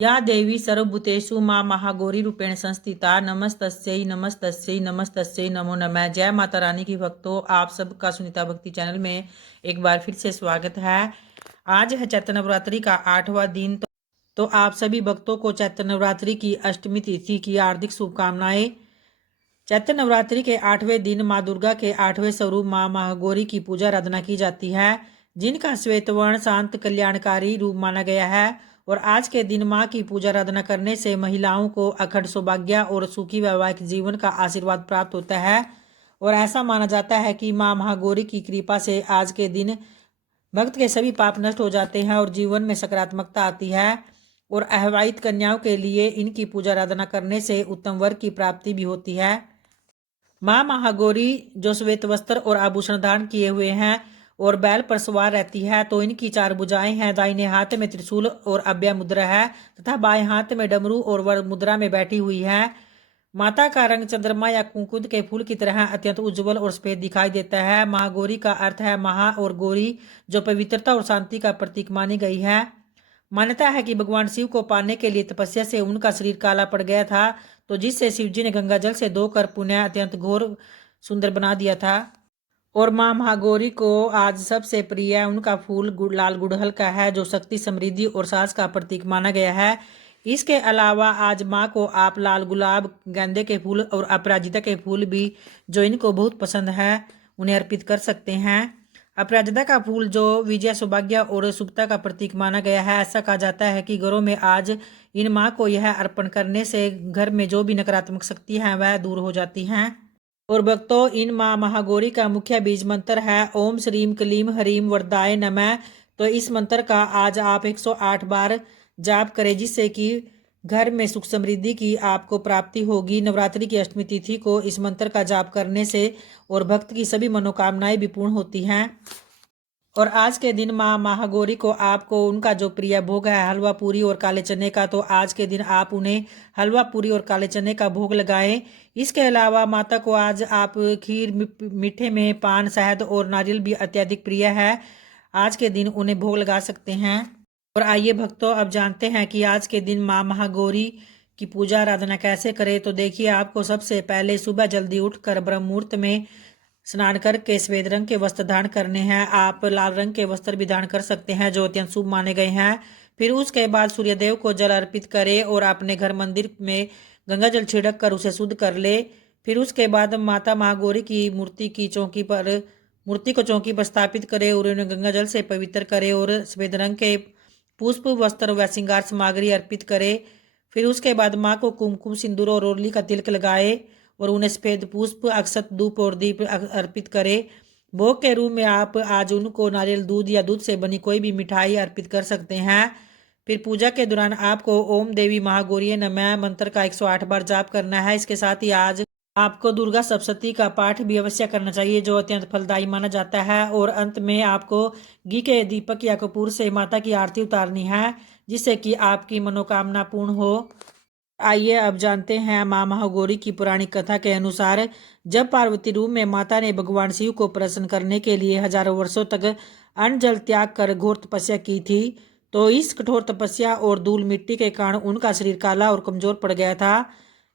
या देवी सर्वभूतेषु मां महागौरी रूपेण संस्थिता नमस्तस्यै नमस्तस्यै नमस्तस्यै नमो नमः। जय माता रानी की भक्तों, आप सबका सुनीता भक्ति चैनल में एक बार फिर से स्वागत है। आज है चैत्र नवरात्रि का 8वां दिन। तो आप सभी भक्तों को चैत्र नवरात्रि की अष्टमी तिथि की हार्दिक शुभकामनाएं। चैत्र नवरात्रि के 8वें दिन माँ दुर्गा के 8वें स्वरूप माँ महागौरी की पूजा आराधना की जाती है, जिनका श्वेतवर्ण शांत कल्याणकारी रूप माना गया है। और आज के दिन माँ की पूजा आराधना करने से महिलाओं को अखंड सौभाग्य और सुखी वैवाहिक जीवन का आशीर्वाद प्राप्त होता है। और ऐसा माना जाता है कि माँ महागौरी की कृपा से आज के दिन भक्त के सभी पाप नष्ट हो जाते हैं और जीवन में सकारात्मकता आती है। और अविवाहित कन्याओं के लिए इनकी पूजा आराधना करने से उत्तम वर की प्राप्ति भी होती है। माँ महागौरी जो श्वेत वस्त्र और आभूषण धारण किए हुए हैं और बैल पर सवार रहती है, तो इनकी 4 भुजाएं हैं। दाहिने हाथ में त्रिशूल और अभय मुद्रा है तथा बाएं हाथ में डमरू और वर मुद्रा में बैठी हुई है। माता का रंग चंद्रमा या कुंकुम के फूल की तरह अत्यंत उज्जवल और सफेद दिखाई देता है। महागौरी का अर्थ है महा और गौरी, जो पवित्रता और शांति का प्रतीक मानी गई है। मान्यता है कि भगवान शिव को पाने के लिए तपस्या से उनका शरीर काला पड़ गया था, तो जिससे शिव जी ने गंगा जल से धोकर पुण्य अत्यंत घोर सुंदर बना दिया था। और माँ महागौरी को आज सबसे प्रिय उनका फूल लाल गुड़हल का है, जो शक्ति, समृद्धि और साहस का प्रतीक माना गया है। इसके अलावा आज माँ को आप लाल गुलाब, गेंदे के फूल और अपराजिता के फूल भी, जो इनको बहुत पसंद है, उन्हें अर्पित कर सकते हैं। अपराजिता का फूल जो विजय, सौभाग्य और शुभता का प्रतीक माना गया है। ऐसा कहा जाता है कि घरों में आज इन माँ को यह अर्पण करने से घर में जो भी नकारात्मक शक्ति है वह दूर हो जाती हैं। और भक्तों, इन माँ महागौरी का मुख्य बीज मंत्र है ओम श्रीम क्लीम हरीम वरदाय नमः। तो इस मंत्र का आज आप 108 बार जाप करें, जिससे कि घर में सुख समृद्धि की आपको प्राप्ति होगी। नवरात्रि की अष्टमी तिथि को इस मंत्र का जाप करने से और भक्त की सभी मनोकामनाएं भी पूर्ण होती हैं। और आज के दिन माँ महागौरी को आपको उनका जो प्रिय भोग है हलवा पूरी और काले चने का, तो आज के दिन आप उन्हें हलवा पूरी और काले चने का भोग लगाएं। इसके अलावा माता को आज आप खीर, मीठे में पान, शहद और नारियल भी अत्यधिक प्रिय है, आज के दिन उन्हें भोग लगा सकते हैं। और आइए भक्तों, अब जानते हैं कि आज के दिन माँ महागौरी की पूजा आराधना कैसे करें। तो देखिए, आपको सबसे पहले सुबह जल्दी उठकर ब्रह्म मुहूर्त में स्नान करके श्वेत रंग के वस्त्र धारण करने हैं। आप लाल रंग के वस्त्र भी धारण कर सकते हैं, जो अत्यंत शुभ माने गए हैं। फिर उसके बाद सूर्यदेव को जल अर्पित करें और अपने घर मंदिर में गंगा जल छिड़क कर उसे शुद्ध कर ले। फिर उसके बाद माता महागौरी की मूर्ति को चौकी पर स्थापित करें और उन्हें गंगा जल से पवित्र करें और श्वेत रंग के पुष्प, वस्त्र व श्रृंगार सामग्री अर्पित करें। फिर उसके बाद माँ को कुमकुम, सिंदूर और रोली का तिलक लगाए और उन्हें सफेद पुष्प, अक्षत, धूप और दीप अर्पित करें। भोग के रूप में आप आज उनको नारियल दूध या दूध से बनी कोई भी मिठाई अर्पित कर सकते हैं। फिर पूजा के दौरान आपको ओम देवी महागौरी नमः मंत्र का 108 बार जाप करना है। इसके साथ ही आज आपको दुर्गा सप्तशती का पाठ भी अवश्य करना चाहिए, जो अत्यंत फलदायी माना जाता है। और अंत में आपको घी के दीपक या कपूर से माता की आरती उतारनी है, जिससे कि आपकी मनोकामना पूर्ण हो। आइए अब जानते हैं माँ महागौरी की पौराणिक कथा के अनुसार, जब पार्वती रूप में माता ने भगवान शिव को प्रसन्न करने के लिए हजारों वर्षों तक अन्न जल त्याग कर घोर तपस्या की थी, तो इस कठोर तपस्या और धूल मिट्टी के कारण उनका शरीर काला और कमजोर पड़ गया था।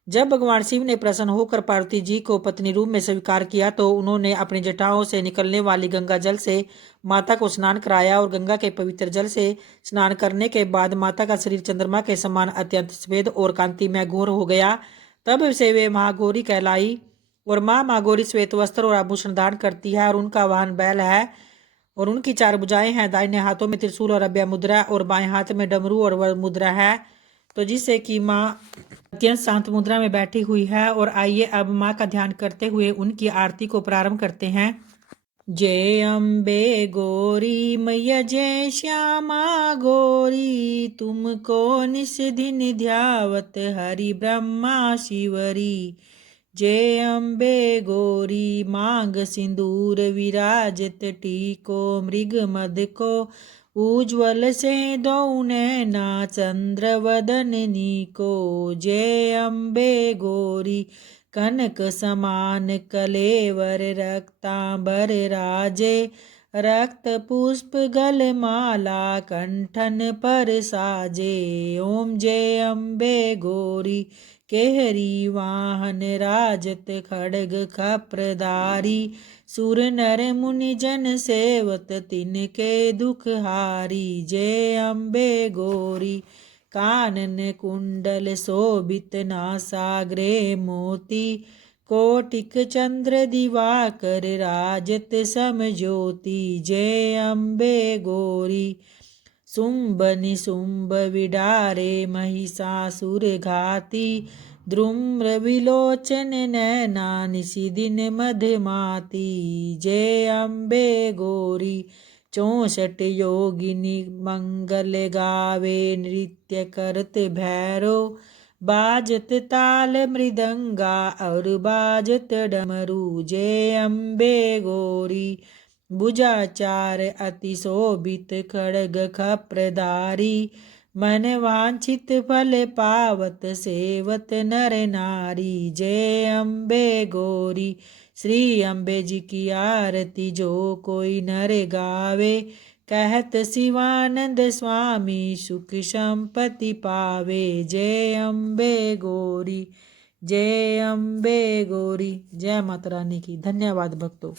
जब भगवान शिव ने प्रसन्न होकर पार्वती जी को पत्नी रूप में स्वीकार किया, तो उन्होंने अपनी जटाओं से निकलने वाली गंगा जल से माता को स्नान कराया और गंगा के पवित्र जल से स्नान करने के बाद माता का शरीर चंद्रमा के समान अत्यंत सफेद और कांतिमय घोर हो गया। तब से वे महागौरी कहलाई। और माँ महागौरी श्वेत वस्त्र और आभूषण धारण करती है और उनका वाहन बैल है और उनकी 4 भुजाएं हैं। दाहिने हाथों में त्रिशूल और अभय मुद्रा और बाएं हाथ में डमरू और वर मुद्रा है, तो जिससे कि माँ अत्यंत शांत मुद्रा में बैठी हुई है। और आइए अब माँ का ध्यान करते हुए उनकी आरती को प्रारंभ करते हैं। जय अम्बे गौरी मैया, जय श्यामा गौरी, तुमको निस दिन ध्यावत हरि ब्रह्मा शिवरी। जय अम्बे गौरी मांग सिंदूर विराजत, टीको मृग मद को उज्ज्वल से दो नैना, चंद्र वदन नीको। जय अम्बे गौरी कनक समान कलेवर, रक्तांबर राजे रक्त पुष्प गल माला कंठन पर साजे। ओम जय अम्बे गौरी केहरी वाहन राजत खड़ग खप्रधारी। सुर नर मुनि जन सेवत तिनके दुख हारी। जय अम्बे गौरी कानन कुंडल शोभित नासाग्रे मोती। कोटिक चंद्र दिवाकर राजत समज्योति। जय अम्बे गौरी शुंभ निशुंभ विडारे महिषासुर घाती। द्रुम्र विलोचन नैना निशिदिन मधमाती। जय अम्बे गौरी 64 योगिनी मंगल गावे नृत्य करत भैरव। बाजत ताल मृदंगा और बाजत डमरू। जय अम्बे गौरी भुजाचार अति शोभित खड़ग खप्रधारी। मन वांछित फल पावत सेवत नर नारी। जय अम्बे गौरी श्री अम्बे जी की आरती जो कोई नर गावे। कहत शिवानंद स्वामी सुख संपत्ति पावे। जय अम्बे गौरी जय अम्बे गौरी। जय माता रानी की। धन्यवाद भक्तों।